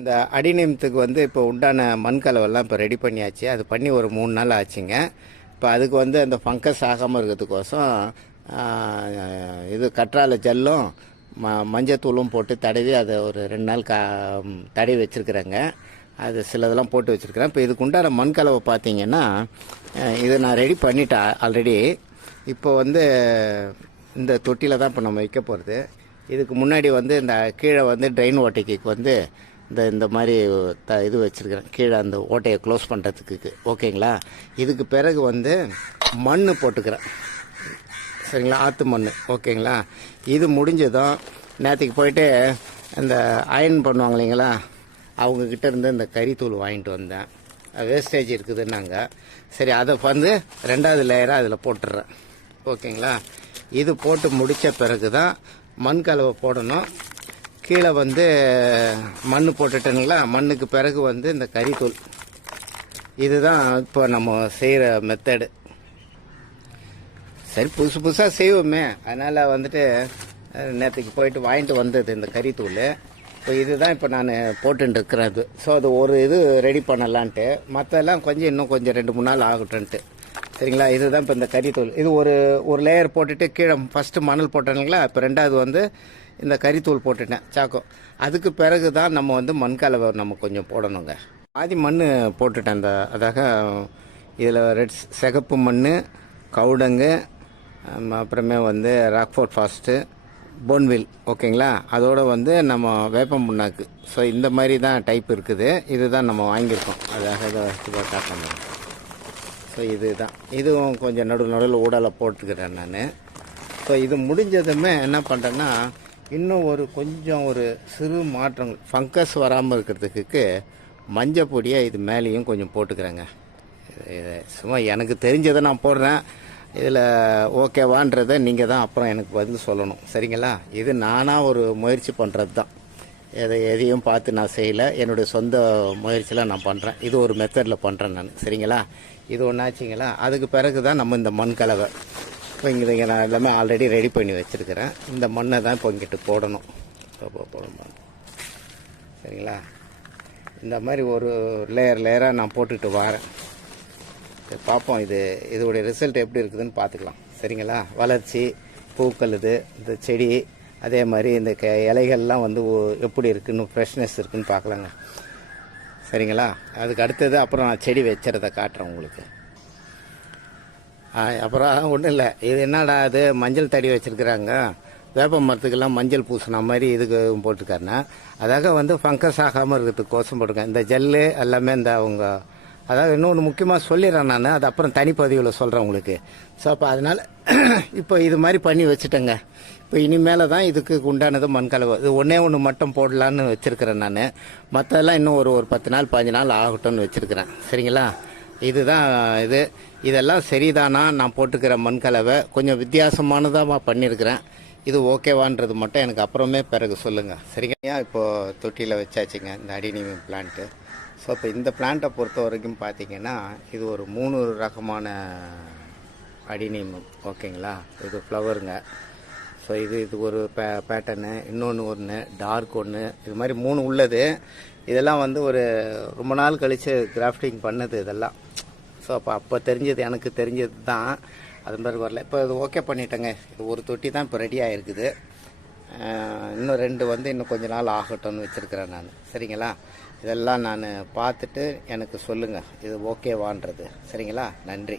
இந்த அடிநியமத்துக்கு வந்து இப்போ உண்டான மண் கலவெல்லாம் இப்போ ரெடி பண்ணியாச்சு. அது பண்ணி ஒரு 3 நாள் ஆச்சுங்க. இப்போ அதுக்கு வந்து அந்த ஃபங்கஸ் ஆகாமல் இருக்கிறதுக்கோசம் இது கற்றாழை ஜல்லும் மஞ்சத்தூளும் போட்டு தடவி அதை ஒரு 2 நாள் தடவி வச்சுருக்குறேங்க. அது சிலதெல்லாம் போட்டு வச்சுருக்கிறேன். இப்போ இதுக்கு உண்டான மண் கலவை பார்த்தீங்கன்னா இதை நான் ரெடி பண்ணிட்டேன் ஆல்ரெடி. இப்போ வந்து இந்த தொட்டியில் தான் இப்போ நம்ம வைக்க போகிறது. இதுக்கு முன்னாடி வந்து இந்த கீழே வந்து ட்ரெயின் ஓட்டைக்கு வந்து இந்த மாதிரி இது வச்சுருக்கிறேன். கீழே அந்த ஓட்டையை க்ளோஸ் பண்ணுறதுக்கு ஓகேங்களா. இதுக்கு பிறகு வந்து மண் போட்டுக்கிறேன், சரிங்களா, ஆற்று மண். ஓகேங்களா. இது முடிஞ்சதும் நேற்றுக்கு போயிட்டு இந்த அயர்ன் பண்ணுவாங்க இல்லைங்களா, அவங்கக்கிட்ட இருந்து இந்த கறித்தூள் வாங்கிட்டு வந்தேன். வேஸ்டேஜ் இருக்குதுன்னாங்க. சரி, அதை வந்து 2வது லேயராக அதில் போட்டுடுறேன். ஓகேங்களா. இது போட்டு முடித்த பிறகு தான் மண் கலவை போடணும். கீழே வந்து மண் போட்டுட்டேனுங்களா, மண்ணுக்கு பிறகு வந்து இந்த கறித்தூள். இதுதான் இப்போ நம்ம செய்கிற மெத்தடு. சரி, புதுசு புதுசாக செய்வோமே, அதனால் வந்துட்டு நேற்றுக்கு போயிட்டு வாங்கிட்டு வந்தது இந்த கறித்தூள். இப்போ இதுதான் இப்போ நான் போட்டுருக்கிறது. ஸோ அது ஒரு இது ரெடி பண்ணலான்ட்டு, மற்றெல்லாம் இன்னும் கொஞ்சம் 2-3 நாள் ஆகட்டும்ன்ட்டு. சரிங்களா. இதுதான் இப்போ இந்த கறித்தூள். இது ஒரு லேயர் போட்டுட்டு கீழே ஃபஸ்ட்டு மணல் போட்டேனுங்களா, இப்போ 2வது வந்து இந்த கறித்தூள் போட்டுட்டேன் சாக்கோ. அதுக்கு பிறகு தான் நம்ம வந்து மண் கலவை நம்ம கொஞ்சம் போடணுங்க. பாதி மண் போட்டுட்டேன். அதாக இதில் சிகப்பு மண், கவுடங்கு, அப்புறமே வந்து ராக்ஃபோர்ட் ஃபாஸ்ட்டு, போன்வில். ஓகேங்களா. அதோடு வந்து நம்ம வேப்பம் புண்ணாக்கு. ஸோ இந்த மாதிரி தான் டைப் இருக்குது. இதுதான் நம்ம வாங்கியிருக்கோம். அதாக இதை காட்டணும். ஸோ இதுதான். இதுவும் கொஞ்சம் நடுவில் ஊடலை போட்டுக்கிறேன் நான். ஸோ இது முடிஞ்சதுமே என்ன பண்ணுறேன்னா, இன்னும் கொஞ்சம் சிறு மாற்றங்கள் ஃபங்கஸ் வராமல் இருக்கிறதுக்கு மஞ்சள் பொடியை இது மேலேயும் கொஞ்சம் போட்டுக்கிறேங்க. சும்மா எனக்கு தெரிஞ்சதை நான் போடுறேன். இதில் ஓகேவான்றதை நீங்கள் தான் அப்புறம் எனக்கு பதில் சொல்லணும், சரிங்களா. இது நானாக ஒரு முயற்சி பண்ணுறது தான். எதையும் பார்த்து நான் செய்யலை, என்னுடைய சொந்த முயற்சியில் நான் பண்ணுறேன். இது ஒரு மெத்தடில் பண்ணுறேன் நான், சரிங்களா. இது ஒன்றாச்சுங்களா. அதுக்கு பிறகு தான் நம்ம இந்த மண் கலவை இப்போ இங்கே நான் எல்லாமே ஆல்ரெடி ரெடி பண்ணி வச்சுருக்கிறேன். இந்த மண்ணை தான் இப்போ இங்கிட்டு போடணும். போடணும், சரிங்களா. இந்த மாதிரி ஒரு லேயராக நான் போட்டுக்கிட்டு வரேன். பார்ப்போம் இதோடைய ரிசல்ட் எப்படி இருக்குதுன்னு பார்த்துக்கலாம், சரிங்களா. வளர்ச்சி, பூக்கள், இந்த செடி, அதே மாதிரி இந்த இலைகள்லாம் வந்து எப்படி இருக்குன்னு, ஃப்ரெஷ்னஸ் இருக்குதுன்னு பார்க்கலாங்க, சரிங்களா. அதுக்கு அடுத்தது அப்புறம் நான் செடி வச்சுறதை காட்டுறேன் உங்களுக்கு. அப்புறம் ஒன்றும் இல்லை, இது என்னடா அது மஞ்சள் தடி வச்சுருக்குறாங்க, வேப்ப மரத்துக்கெல்லாம் மஞ்சள் பூசின மாதிரி இதுக்கு போட்டிருக்காருன்னா, அதாக வந்து ஃபங்கஸ் ஆகாமல் இருக்கிறதுக்கு கோசம் போட்டிருக்கேன். இந்த ஜெல்லு எல்லாமே இந்த அவங்க அதாவது இன்னொன்று முக்கியமாக சொல்லிடுறேன் நான், அது அப்புறம் தனிப்பதிவில் சொல்கிறேன் உங்களுக்கு. ஸோ அப்போ அதனால் இப்போ இது மாதிரி பண்ணி வச்சுட்டேங்க. இப்போ இனிமேல் தான் இதுக்கு உண்டானது மண் கலவை. இது ஒன்று மட்டும் போடலான்னு வச்சுருக்கிறேன் நான். மற்றதெல்லாம் இன்னும் ஒரு 10 நாள் 15 நாள் ஆகட்டும்னு வச்சுருக்கிறேன், சரிங்களா. இதுதான் இதெல்லாம் சரிதானா. நான் போட்டுக்கிற மண் கலவை கொஞ்சம் வித்தியாசமானதாக பண்ணியிருக்கிறேன். இது ஓகேவான்றது மட்டும் எனக்கு அப்புறமே பிறகு சொல்லுங்கள், சரிங்க. இப்போது தொட்டியில் வச்சாச்சுங்க இந்த அடினியம் பிளான்ட்டு. ஸோ இப்போ இந்த பிளான்ட்டை பொறுத்த வரைக்கும் பார்த்தீங்கன்னா இது ஒரு 3 ரகமான அடினியம். ஓகேங்களா. இது ஃப்ளவருங்க. ஸோ இது ஒரு பேட்டர்னு, இன்னொன்று டார்க் ஒன்று, இது மாதிரி 3 உள்ளது. இதெல்லாம் வந்து ரொம்ப நாள் கழித்து கிராஃப்டிங் பண்ணது இதெல்லாம். ஸோ அப்போ தெரிஞ்சது, எனக்கு தெரிஞ்சது தான், அது மாதிரி வரல. இப்போ இது ஓகே பண்ணிட்டேங்க. இது ஒரு தொட்டி தான் இப்போ ரெடி ஆகிருக்குது. இன்னும் 2 வந்து இன்னும் கொஞ்ச நாள் ஆகட்டும்னு வச்சுருக்கிறேன் நான், சரிங்களா. இதெல்லாம் நான் பார்த்துட்டு எனக்கு சொல்லுங்கள் இது ஓகேவான்றது, சரிங்களா. நன்றி.